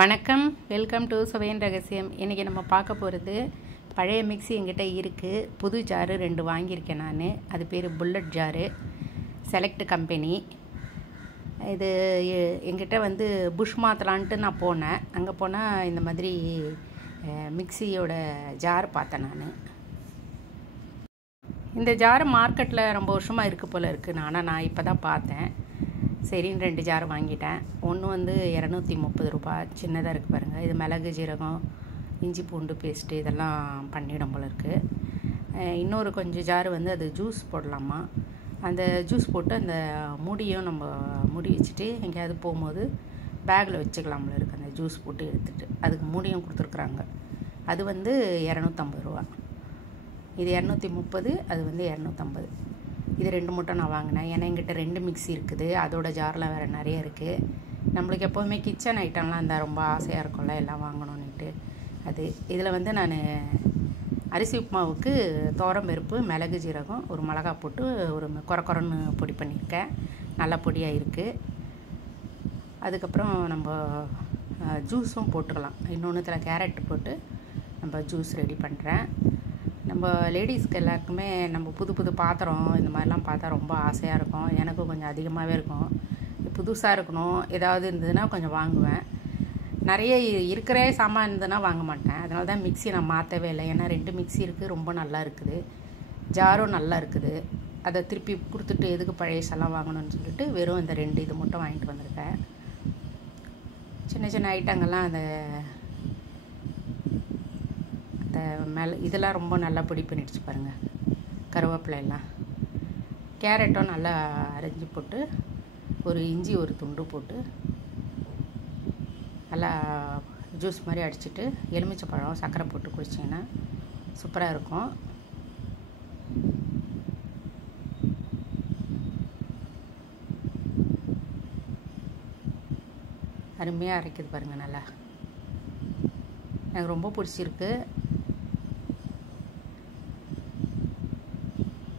வணக்கம், welcome to சுவையின் ரகசியம். இன்றைக்கி நம்ம பார்க்க போகிறது பழைய மிக்ஸி என்கிட்ட இருக்குது. புது ஜாரு 2 வாங்கியிருக்கேன் நான். அது பேர் புல்லட் ஜாரு, செலக்ட் கம்பெனி. இது என்கிட்ட புஷ் மாற்றலான்ட்டு நான் போனேன். அங்கே போனால் இந்த மாதிரி மிக்ஸியோட ஜார் பார்த்தேன் நான். இந்த ஜார் மார்க்கெட்டில் ரொம்ப வருஷமாக இருக்குது போல் இருக்குது. ஆனால் நான் இப்போ தான் பார்த்தேன். சரின்னு 2 ஜார் வாங்கிட்டேன். ஒன்று 230 ரூபா, சின்னதாக இருக்குது பாருங்கள். இது மிளகு, ஜீரகம், இஞ்சி பூண்டு பேஸ்ட்டு இதெல்லாம் பண்ணிடும் போல் இருக்குது. இன்னொரு கொஞ்சம் ஜார் அது ஜூஸ் போடலாமா. அந்த ஜூஸ் போட்டு அந்த மூடியும் நம்ம மூடி வச்சுட்டு எங்கேயாவது போகும்போது பேக்கில் வச்சுக்கலாம் போல இருக்குது. அந்த ஜூஸ் போட்டு எடுத்துகிட்டு அதுக்கு மூடியும் கொடுத்துருக்குறாங்க. அது 250 ரூபா. இது 230, அது 250. இது 2 மட்டும் நான் வாங்கினேன். ஏன்னா என்கிட்ட 2 மிக்ஸி இருக்குது. அதோட ஜாரில் வேறு நிறைய இருக்குது. நம்மளுக்கு எப்போவுமே கிச்சன் ஐட்டம்லாம் இருந்தால் ரொம்ப ஆசையாக இருக்கும்ல, எல்லாம் வாங்கணுன்னுட்டு. அது இதில் நான் அரிசி உப்புமாவுக்கு துவரம்பருப்பு, மிளகு, ஜீரகம், ஒரு மிளகா போட்டு ஒரு கொரன்னு பொடி பண்ணியிருக்கேன். நல்ல பொடியாக இருக்குது. அதுக்கப்புறம் நம்ம ஜூஸும் போட்டுக்கலாம். இன்னொன்றுத்தில் கேரட் போட்டு நம்ம ஜூஸ் ரெடி பண்ணுறேன். நம்ம லேடிஸ்க்கு எல்லாருக்குமே நம்ம புது பாத்திரம் இந்த மாதிரிலாம் பார்த்தா ரொம்ப ஆசையாக இருக்கும். எனக்கும் கொஞ்சம் அதிகமாகவே இருக்கும். புதுசாக இருக்கணும், ஏதாவது இருந்ததுன்னா கொஞ்சம் வாங்குவேன். நிறைய இருக்கிற சாமான் இருந்ததுன்னா வாங்க மாட்டேன். அதனால தான் மிக்ஸி நான் மாற்றவே இல்லை. ஏன்னா 2 மிக்ஸி இருக்குது, ரொம்ப நல்லா இருக்குது. ஜாரும் நல்லா இருக்குது. அதை திருப்பி கொடுத்துட்டு எதுக்கு பழையசெல்லாம் வாங்கணும்னு சொல்லிட்டு வெறும் இந்த 2 இது மட்டும் வாங்கிட்டு வந்திருக்கேன். சின்ன சின்ன ஐட்டங்கள்லாம் அந்த இதெல்லாம் ரொம்ப நல்லா பொடி பண்ணிடுச்சு பாருங்கள். கருவேப்பிலையெல்லாம், கேரட்டும் நல்லா அரைஞ்சி போட்டு, ஒரு இஞ்சி ஒரு துண்டு போட்டு நல்லா ஜூஸ் மாதிரி அடிச்சுட்டு எலுமிச்சை பழம் சர்க்கரை போட்டு குடிச்சிங்கன்னா சூப்பராக இருக்கும். அருமையாக அரைக்குது பாருங்கள். நல்லா எனக்கு ரொம்ப பிடிச்சிருக்கு.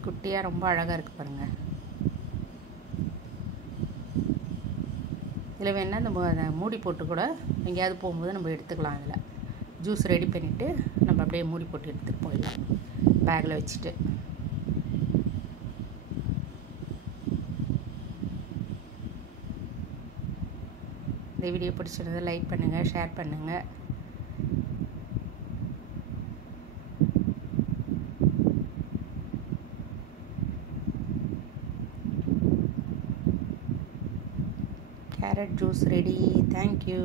குட்டியாக ரொம்ப அழகாக இருக்குது பாருங்கள். இதில் வேணால் நம்ம அதை மூடி போட்டு கூட எங்கேயாவது போகும்போது நம்ம எடுத்துக்கலாம். அதில் ஜூஸ் ரெடி பண்ணிவிட்டு நம்ம அப்படியே மூடி போட்டு எடுத்துகிட்டு போயிடலாம், பேக்கில் வச்சுட்டு. இந்த வீடியோ பிடிச்சிருந்தா லைக் பண்ணுங்கள், ஷேர் பண்ணுங்கள். Carrot juice ready. Thank you.